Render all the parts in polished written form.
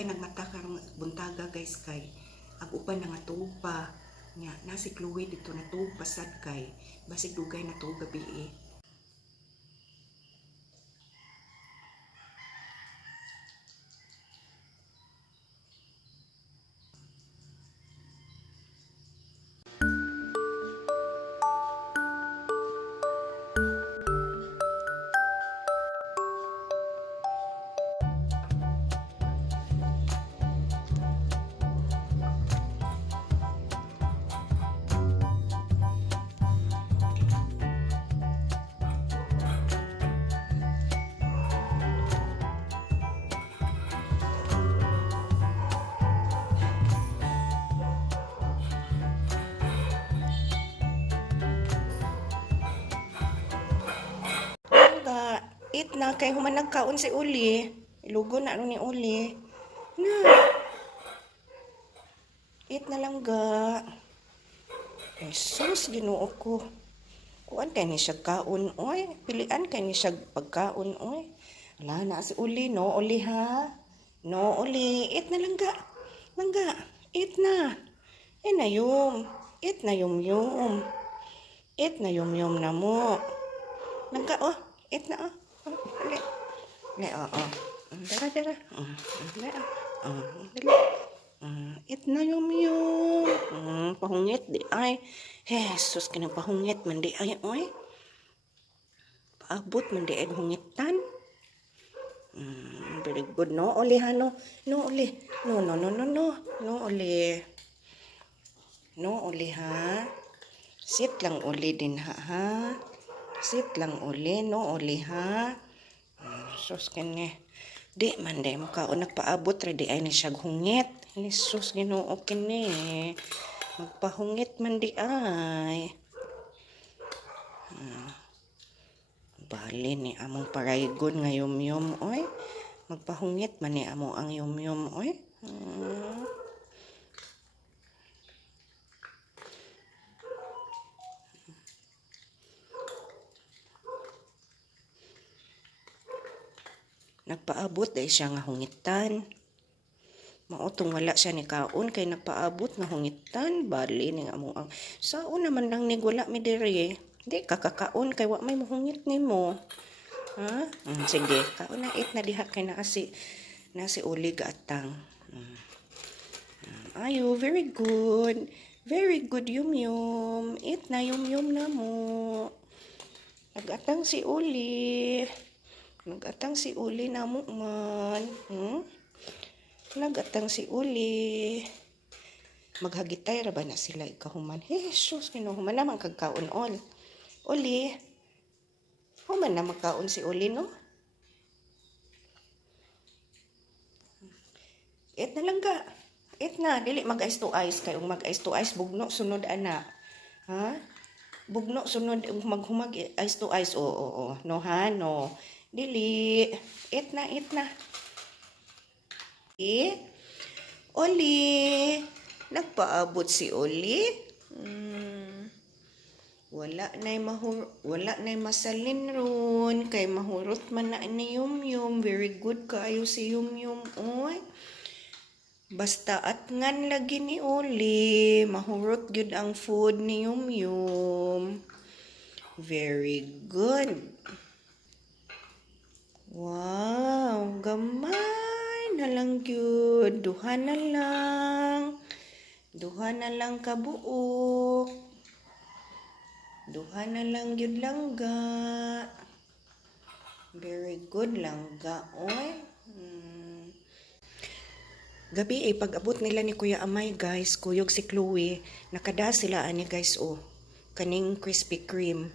pa'y nagmata karong buntaga guys kay ag upan na nga tuog pa nya nasi Chloe dito na tuog pasad kay basig dugay na tuog gabi eh. It na kay human nagkaon si Uli. Ilugo na ni Uli. Na. It na lang ga. Jesus, Ginoo ko. Kuan kay ni siya kaon oy. Pilian kay ni siya pagkaon oy. Wala na si Uli no, Uli ha. No, Uli. It na lang ga. Langga. It na. Na yum. It na yum. It na yum na mo. Langga oh. It na oh. Dali. Dara. Dali. It na yum. Pahungit di ay. Jesus, kina pahungit man di ay oy. Paabot man di ay hungitan. Very good no, Oli ha no. No, Oli. No, Oli. No, Oli ha. Sit lang Oli din ha. Sit lang Oli, no Oli ha. Sus kanya. Di man di makaon nagpaabot ra di ay ni siya hungit. Jesus Ginoo kini. Magpahungit man di ay. Bali ni among paraygon nga yum oy. Magpahungit man ni amo ang yum oy. Nagpaabot ay siya nga hungitan. Maotong wala siya ni kaon kay nagpaabot nga hungitan. Bali ni amo ang sao naman lang nig wala mi diri. Di kakakaon kay wa may mahungit nimo. Ha? Sige, kaon na it na diha kay nasi Uli gaatang. Ayo, very good. Very good yum. It na yum na mo. Nagatang si Uli. Nagatang si Uli na mo man. Nagatang si Uli. Maghagitay ra ba na sila ikahuman? Jesus, kinuhuman naman kagkaon all. Uli. Human na magkaon si Uli no? It na lang ga. It na. Dili mag-ice to ice. Kayong mag-ice to ice. Bugno sunod ana. Ha? Bugno sunod. Maghumag ice to ice. Oo. No ha? No. Dili. It na. Oli. Nagpaabot si Oli. Wala na'y masalin ron. Kay mahurot man na ni Yum. Very good kaayo si Yum. Oy. Basta at ngan lagi ni Oli. Mahurot gyud ang food ni Yum. Very good. Wow, gamay na lang gyud. Duha na lang kabuok. Duha na lang gyud langga. Very good langga oy. Gabi ay pag-abot nila ni Kuya Amay guys, kuyog si Chloe, nakada sila ani guys kaning Krispy Kreme.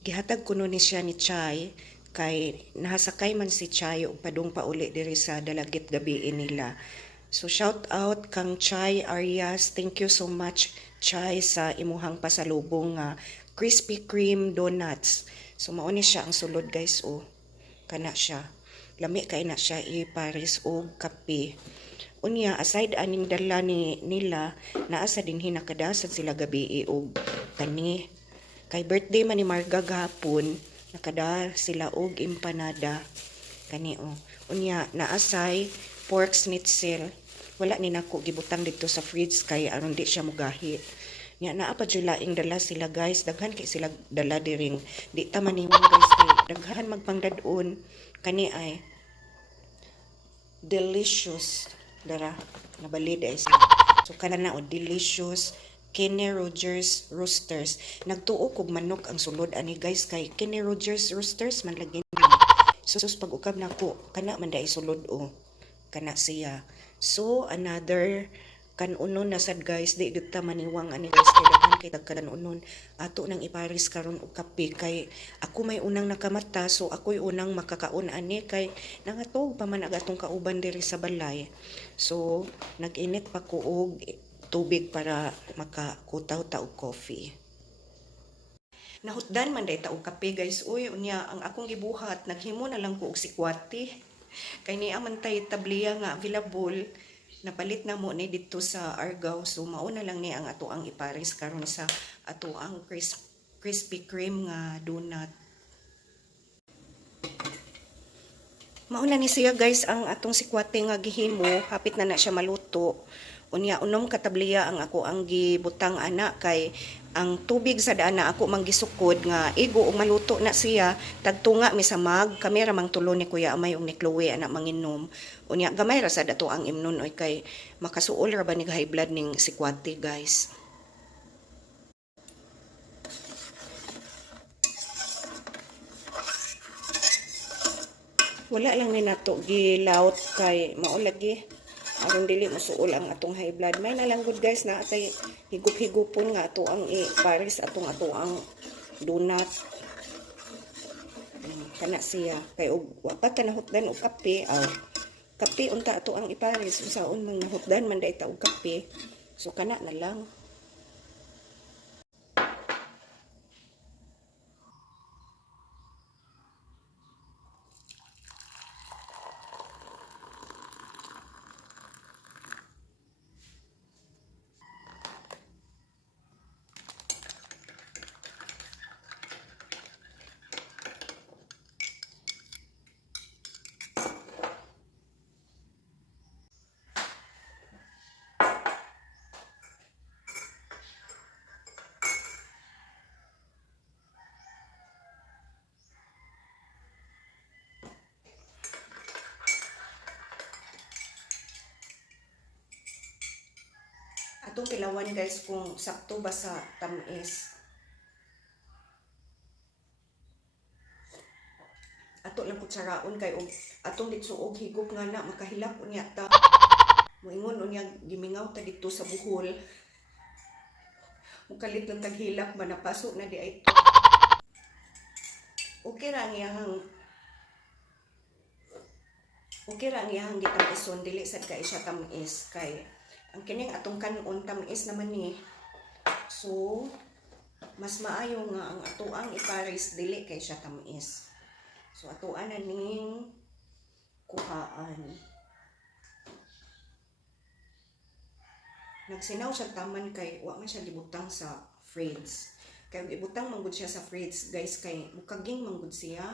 Gihatag kuno ni siya ni Chay kay nahasakay man si Chay ug padung pa uli diri sa dalagit gabi nila. So shout out kang Chay Arias, thank you so much Chay sa imuhang pasalubong nga Krispy Kreme donuts. So mao ni siya ang sulod guys kana siya. Lami kay na siya ipares og kape. Unya aside aning dala nila naasa din hinakadasan sila gabi og kani kay birthday man ni Marga gahapon nakada sila og empanada kani unya naasay pork schnitzel. Wala ni nako gibutang dito sa fridge kay aron di siya mugahi. Nya naa pa jud laing dala sila guys, daghan kay sila dala diring. Di ta maniwang guys kay daghan magpangdadon kani ay delicious. Dara nabalid ay sila. So kana na o delicious Kenny Rogers Roosters. Nagtuo kog manok ang sulod ani guys kay Kenny Rogers Roosters man lagi ni. So pag ukab nako kana man dai sulod o kana siya. So another kanunon na sad guys, di dita maniwang ani guys kay daghan kay tagkanunon ato nang iparis karon og kape kay ako may unang nakamata, so ako'y unang makakaon ani kay nangatog pa man agatong kauban diri sa balay. So nag-init pa ko og tubig para makakutaw ta og coffee. Nahutdan man day ta og kape guys. Uy unya ang akong gibuhat naghimo na lang ko og sikwati. Kay ni amantay tabliya nga available, napalit na mo ni dito sa Argao, so mao na lang ni ang ato ang ipares karon sa ato ang crispy cream nga donut. Mao na ni siya guys ang atong sikwate nga gihimo, hapit na siya maluto. Unya unom katabliya ang ako ang gibutang ana kay ang tubig sa daan na ako manggisukod nga igo og maluto na siya tagtunga mi sa mag kamera mang tulo ni Kuya Amay og ni Chloe ana manginom. Unya gamay ra sad ato ang imnon oy kay makasuol ra ba ni high blood ning sikwate guys. Wala lang ni nato gilaut kay mao lagi aron dili masuol ang atong high blood. May nalang good guys na atay higup-higupon nga ato ang ipares ato ang donut. Kana siya kay og wa pa ta nahutdan og kape aw kape unta ato ang ipares usaon mang nahutdan man day ta og kape, so kana na lang. Atong pilawan guys kung sakto ba sa tamis. Ato lang kutsaraon kay og atong ditsuog higop nga na makahilap unya ta. Moingon unya gimingaw ta dito sa buhol. Mukalit lang taghilap ba napaso na di ay to. Okay ra ang iyang gitamisun dili sad kay siya tamis kay ang kining atong kanon tamis naman ni. So mas maayo nga ang ato ang ipares dili kay siya tamis. So atoan na ning kuhaan. Nagsinaw siya taman kay wa man siya libutang sa fridge. Kay ibutang manggod siya sa fridge guys kay mukaging manggod siya.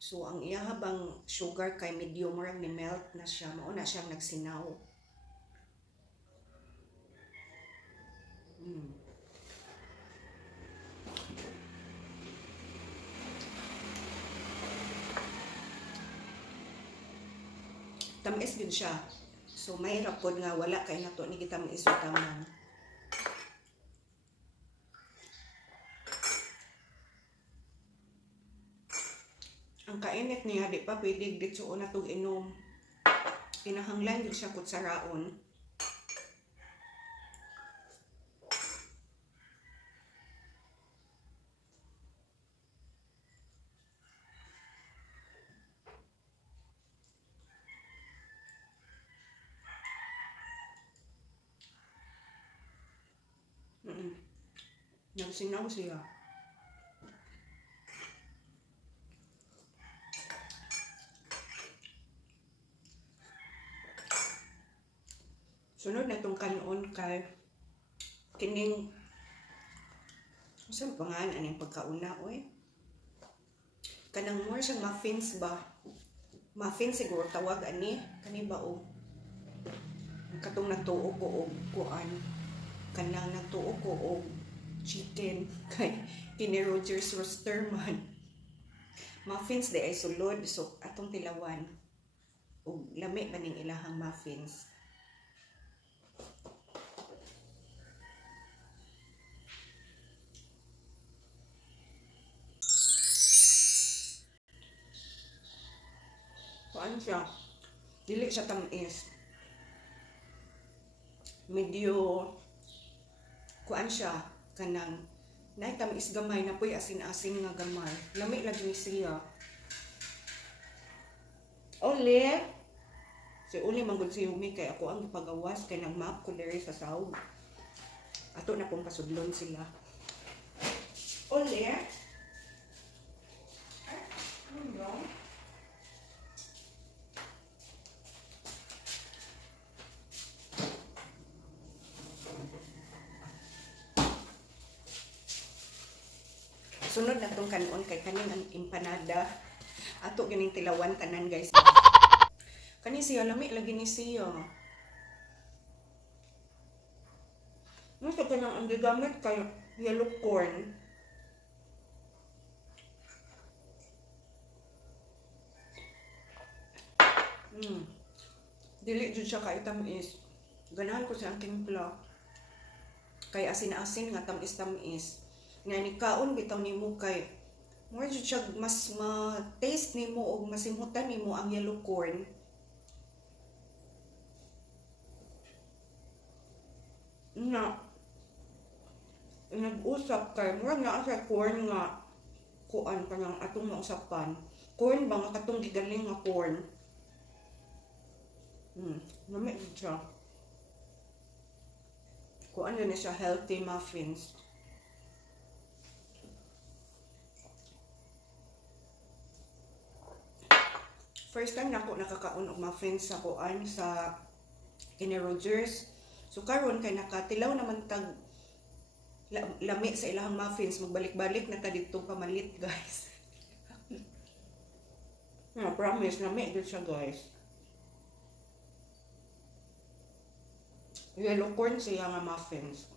So ang iya habang sugar kay medium rang ni melt na siya, mao na siyang nagsinaw. Tamis din siya. So may rapod nga wala kay nato ni gitamis o taman. Ang kainit niya di pa pwede ditso na tog inom. Kinahanglan din siya kutsaraon. Nagsinaw siya. Sunod na itong kanon kay kining saan pangalan anong pagkauna oy? Kanang more siyang muffins ba? muffin siguro tawag ani kani ba o katong nagtuo ko og kuan kanang nagtuo ko og chicken kay kini Rogers Roaster man muffins di ay sulod so atong tilawan og lami ba ning ilahang muffins. Kuan siya dili siya tamis, medyo kuan siya kanang naitamis gamay na po'y asin-asin nga gamay. Lami lagi ni siya. Uli! Si uli manggod si Yumi kay ako ang pagawas kay nagmap ko diri sa sahog. Ato na pong pasudlon sila. Uli! Ay, ano ba? Sunod na tong kanon kay kaning ang empanada. Ato ganing tilawan tanan guys. Kani siya lami lagi ni siya. Nasa kanang ang gigamit kay yellow corn. Dili jud siya kay tamis. Ganahan ko sa aking timpla. Kay asin-asin nga tamis-tamis. Nga ni kaon bitaw nimo kay more jud siya mas ma-taste nimo og masimutan nimo ang yellow corn. Na nag-usap kay murag naa sa corn nga kuan kanang atong mausapan. Corn ba nga katong gigaling nga corn. Lami jud siya. Kuan na siya healthy muffins. First time nako nakakaon og muffins sa kuan sa kini Rogers. So karon kay nakatilaw naman tag lami sa ilahang muffins, magbalik-balik na ta dito pamalit guys. Promise lami gud siya guys. Yellow corn siya nga muffins.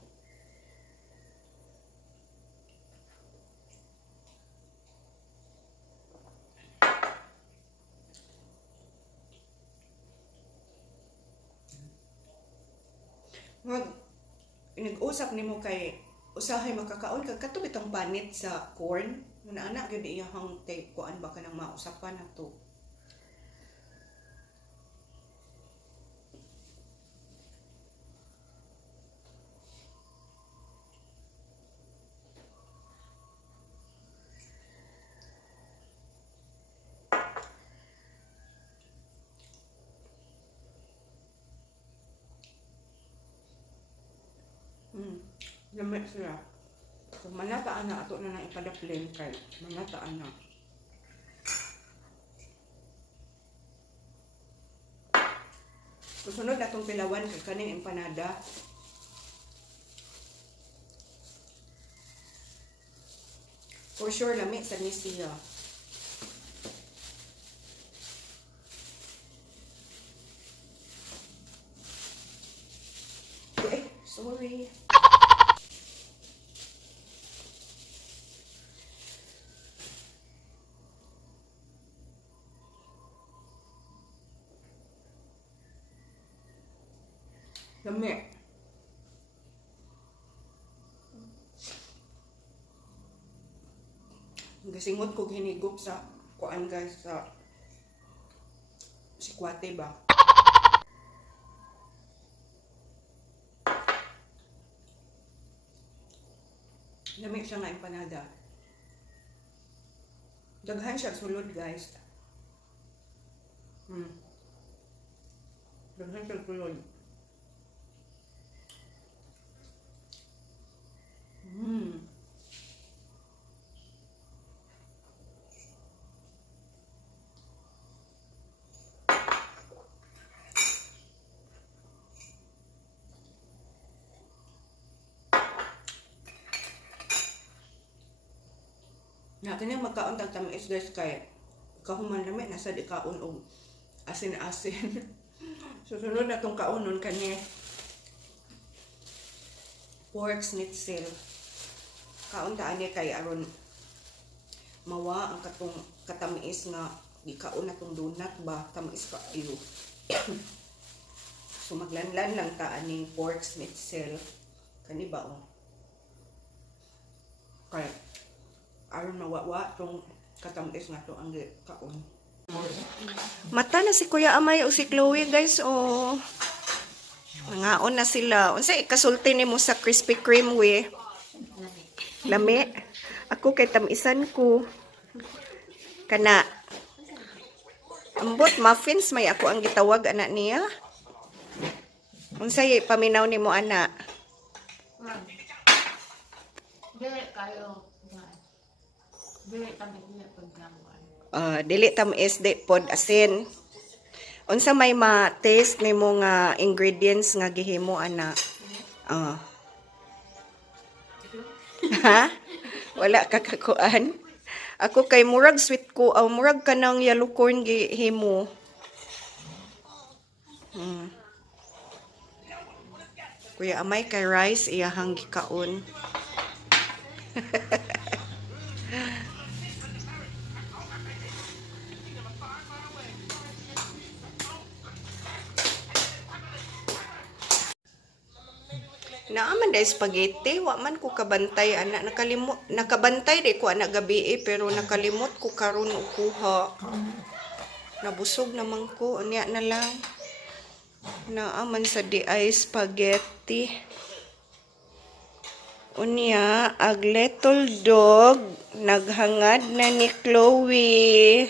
Nag-usap nimo kay usahay makakaon kag kato bitong panit sa corn. Muna anak gyud iyang take kuan ba kanang mausapan nato. Lami siya. So, manataan na ato na nang ipadaplin kay manataan na. Susunod na itong pilawan kay kaning empanada. For sure, lami sa ni siya. Sorry. Lami. Gasingot ko hinigop sa kuan guys sa sikwate ba. Lami siya nga empanada. Daghan siya sulod guys. Daghan siya sulod. Na kanyang magkaon tag tamis guys kay kahuman lami nasa di kaon og asin-asin. Susunod na tong kaunon kani pork schnitzel. Kaon ta ani kay aron mawa ang katong katamis nga gikaon na tong donut ba tamis ka iyo. So maglanlan lang ta aning pork schnitzel kani ba oh. Kay aron mawawa tong katamis nga to ang kaon. Mata na si Kuya Amay o si Chloe guys oh. Nangaon na sila. Unsa ikasulti nimo sa Krispy Kreme we? Lami. Ako kay tamisan ko. Kana ambot muffins may ako ang gitawag anak niya. Unsay paminaw nimo ana? Dili kayo. Dili kami pagkamuan. Dili tam SD pod asin. Unsa may ma-taste nimo nga ingredients nga gihimo ana? Ha? Wala ka kakuan? Ako kay murag sweet ko, murag kanang yellow corn gihimo. Kuya Amay kay rice iyahang gikaon. Naaman dahil spaghetti, wa man ko kabantay ana nakabantay di ko ana gabi pero nakalimot ko karon og kuha. Nabusog naman ko unya na lang. Naaman sa di ay spaghetti. Unya ag little dog naghangad na ni Chloe.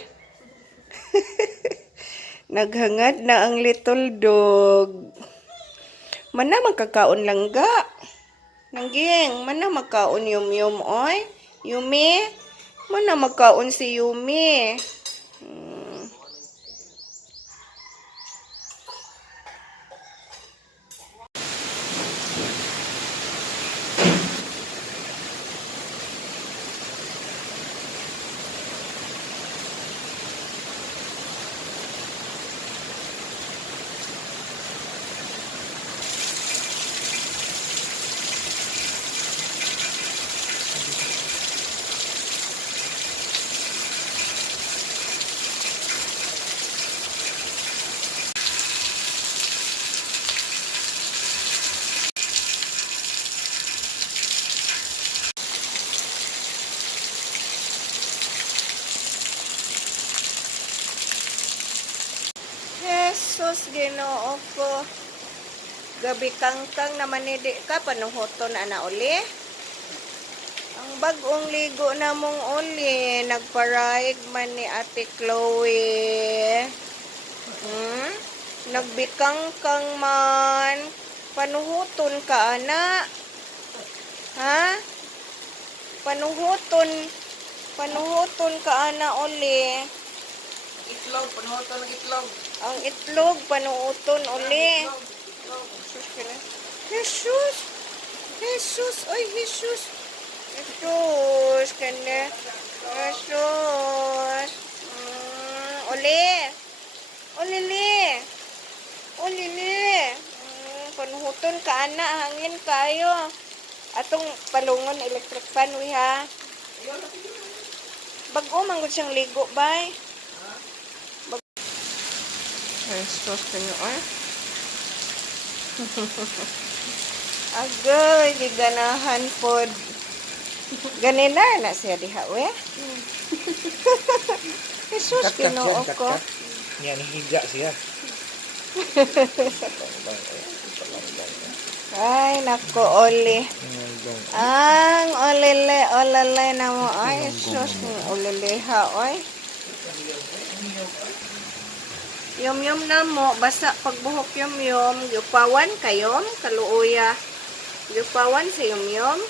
Naghangad na ang little dog. Mana magkakaon lang ga. Nangging, mana magkaon Yum oy? Yumi? Mana magkaon si Yumi? Jesus, Ginoo ko. Gabi kangkang naman hindi ka, panuhoton ana uli. Ang bagong ligo na mong uli, nagparaig man ni Ate Chloe. Nagbikangkang man. Panuhoton ka, ana. Ha? Panuhoton ka, ana uli. Itlog, panuhoton ng itlog. Ang itlog, panuuton uli. Jesus! Jesus! Oy, Jesus! Jesus! Kanda. Jesus! Uli! Ulili! Ulili! Panuhuton ka, ana. Hangin kayo. Atong palungon electric fan, we ha? Bago, manggod siyang ligo, bay. Jesus, kanyo ay. Agoy, giganahan pod. Ganina na siya diha, we. Jesus, Ginoo ko. Yan, higa siya. Ay, nako, oli. Ang olele na mo. Ay, Jesus, oleleha, oy. Yum na mo, basta pagbuhok yum, yupawan kayom, kaluuya. Yupawan sa yum.